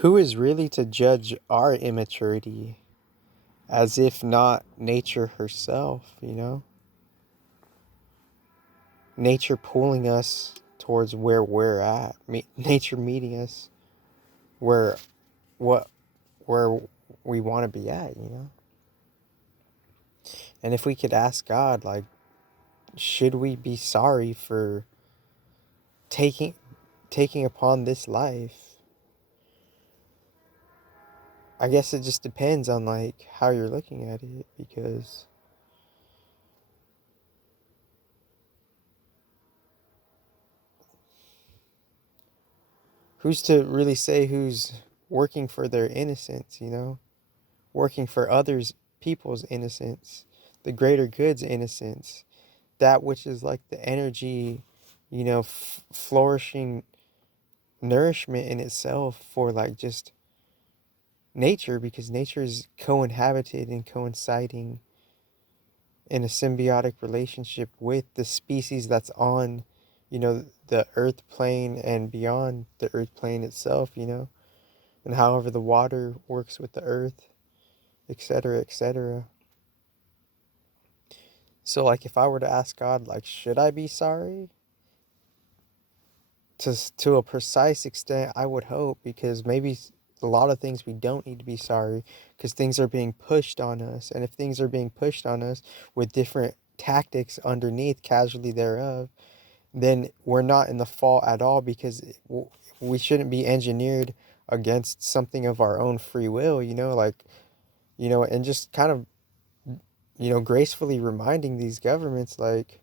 Who is really to judge our immaturity, as if not nature herself, you know? Nature pulling us towards where we're at. Nature meeting us where what where we want to be at, you know? And if we could ask God, like, should we be sorry for taking taking upon this life? I guess it just depends on like how you're looking at it, because who's to really say who's working for their innocence, you know? Working for others people's innocence, the greater good's innocence, that which is like the energy, you know, flourishing nourishment in itself for like just nature, because nature is co-inhabited and coinciding in a symbiotic relationship with the species that's on, you know, the earth plane and beyond the earth plane itself, you know, and however the water works with the earth, etc., etc. So like if I were to ask God, like, should I be sorry? To a precise extent, I would hope, because maybe a lot of things we don't need to be sorry, because things are being pushed on us, and if things are being pushed on us with different tactics underneath, casualty thereof, then we're not in the fault at all, because we shouldn't be engineered against something of our own free will, you know, like, you know, and just kind of, you know, gracefully reminding these governments, like,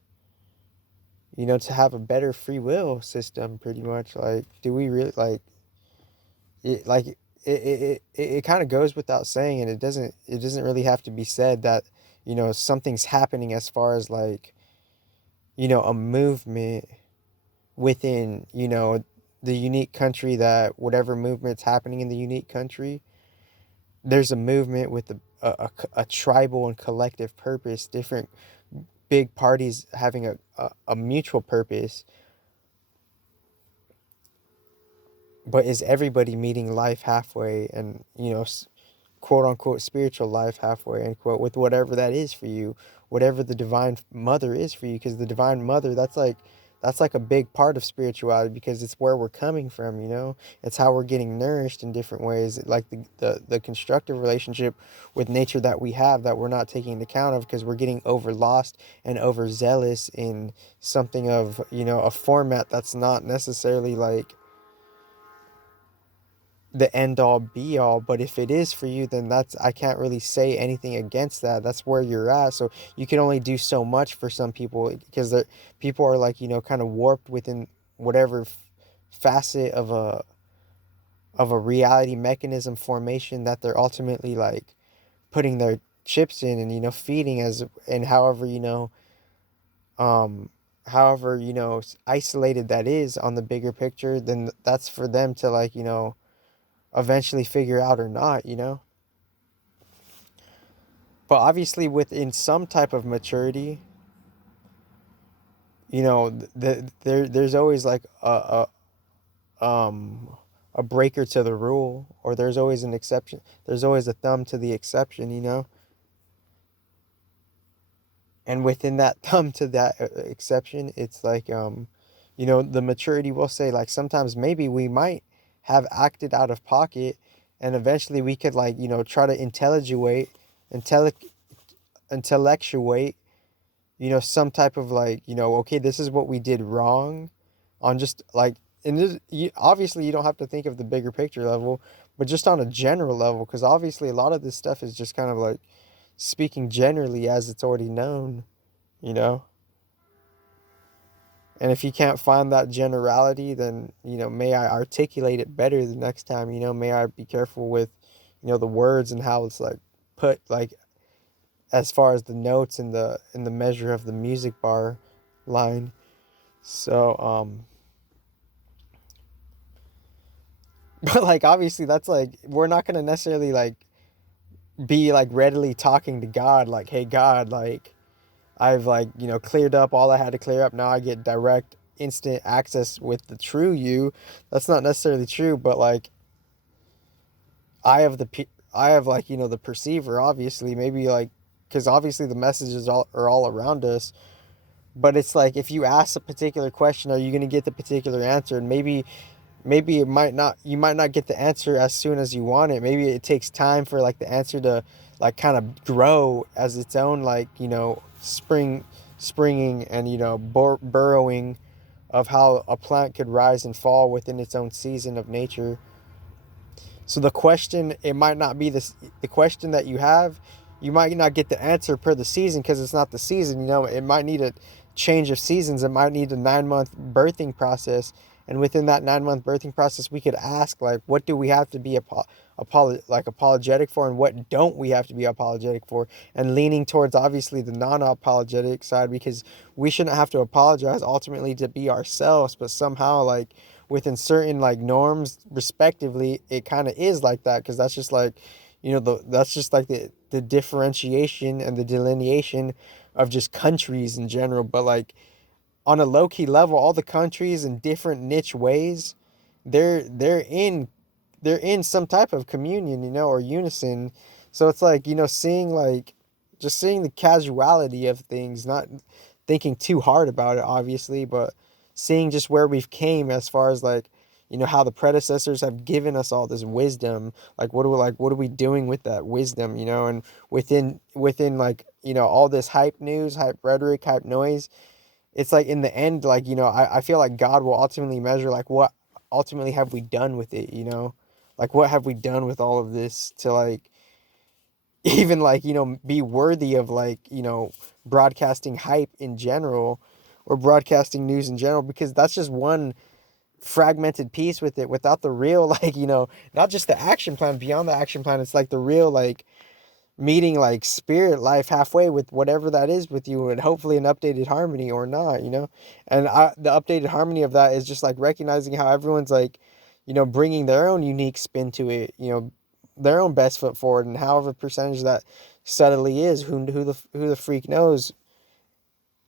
you know, to have a better free will system, pretty much. Like, do we really like it? Like, it kind of goes without saying, and it doesn't really have to be said that, you know, something's happening as far as like, you know, a movement within, you know, the unique country, that whatever movement's happening in the unique country, there's a movement with a tribal and collective purpose, different big parties having a mutual purpose. But is everybody meeting life halfway, and, you know, quote unquote spiritual life halfway, end quote, with whatever that is for you, whatever the divine mother is for you? Because the divine mother, that's like a big part of spirituality, because it's where we're coming from, you know. It's how we're getting nourished in different ways, like the constructive relationship with nature that we have, that we're not taking account of, because we're getting over lost and overzealous in something of, you know, a format that's not necessarily like the end all be all. But if it is for you, then that's, I can't really say anything against that. That's where you're at. So you can only do so much for some people, because people are like, you know, kind of warped within whatever facet of a reality mechanism formation that they're ultimately like putting their chips in, and, you know, feeding as, and however, you know, um however, you know, isolated that is on the bigger picture, then that's for them to, like, you know, eventually figure out or not, you know. But obviously within some type of maturity, you know, there's always like a breaker to the rule, or there's always an exception, there's always a thumb to the exception, you know. And within that thumb to that exception, it's like, you know, the maturity will say, like, sometimes maybe we might have acted out of pocket, and eventually we could, like, you know, try to intellect intellectuate, you know, some type of like, you know, okay, this is what we did wrong, on just like, and this, obviously you don't have to think of the bigger picture level, but just on a general level, because obviously a lot of this stuff is just kind of like speaking generally as it's already known, you know. And if you can't find that generality, then, you know, may I articulate it better the next time, you know, may I be careful with, you know, the words and how it's like put, like, as far as the notes in the measure of the music bar line. So but like obviously that's like, we're not gonna necessarily like be like readily talking to God like, hey God, like, I've, like, you know, cleared up all I had to clear up, now I get direct instant access with the true you. That's not necessarily true, but like, I have like, the perceiver, obviously, maybe like, because obviously the messages are all around us. But it's like, if you ask a particular question, are you going to get the particular answer? And maybe it might not, you might not get the answer as soon as you want it. Maybe it takes time for like the answer to like kind of grow as its own, like, springing and, burrowing of how a plant could rise and fall within its own season of nature. So the question, it might not be the question that you have. You might not get the answer per the season because it's not the season. It might need a change of seasons. It might need a 9 month birthing process, and within that 9 month birthing process, we could ask like, what do we have to be apologetic for, and what don't we have to be apologetic for? And leaning towards obviously the non-apologetic side, because we shouldn't have to apologize ultimately to be ourselves, but somehow like within certain like norms respectively, it kind of is like that, because that's just like, that's just like the differentiation and the delineation of just countries in general. But like on a low key level, all the countries in different niche ways, they're in they're in some type of communion, or unison. So it's like, seeing like, just seeing the casuality of things, not thinking too hard about it, obviously, but seeing just where we've came as far as like, how the predecessors have given us all this wisdom. Like, what are we doing with that wisdom, and within like, all this hype news, hype rhetoric, hype noise, it's like in the end, like, I feel like God will ultimately measure like, what ultimately have we done with it, like, what have we done with all of this to like even like, be worthy of like, broadcasting hype in general, or broadcasting news in general, because that's just one fragmented piece with it, without the real like, not just the action plan. Beyond the action plan, it's like the real like meeting like spirit life halfway with whatever that is with you, and hopefully an updated harmony or not, and the updated harmony of that is just like recognizing how everyone's like, bringing their own unique spin to it, their own best foot forward, and however percentage that subtly is, who the freak knows.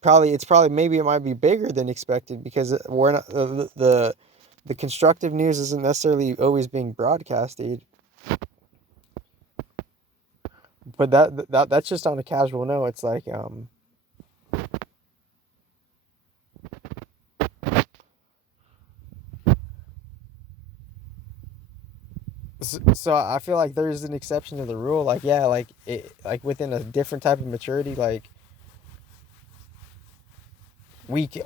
Probably it's probably maybe it might be bigger than expected, because we're not the constructive news isn't necessarily always being broadcasted. But that's just on a casual note. It's like, so I feel like there's an exception to the rule. Like, yeah, like like within a different type of maturity, like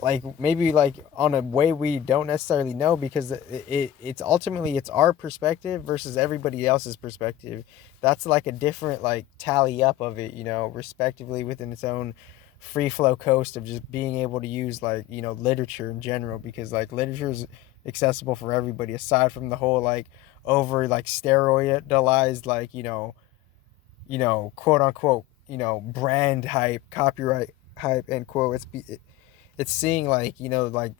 like maybe like on a way we don't necessarily know, because it's ultimately it's our perspective versus everybody else's perspective. That's like a different like tally up of it, respectively, within its own free flow coast of just being able to use like, literature in general, because like literature is accessible for everybody, aside from the whole like over like steroidalized like, quote unquote, brand hype, copyright hype, end quote. It's seeing like, like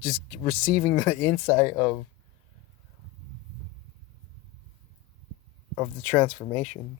just receiving the insight of the transformation.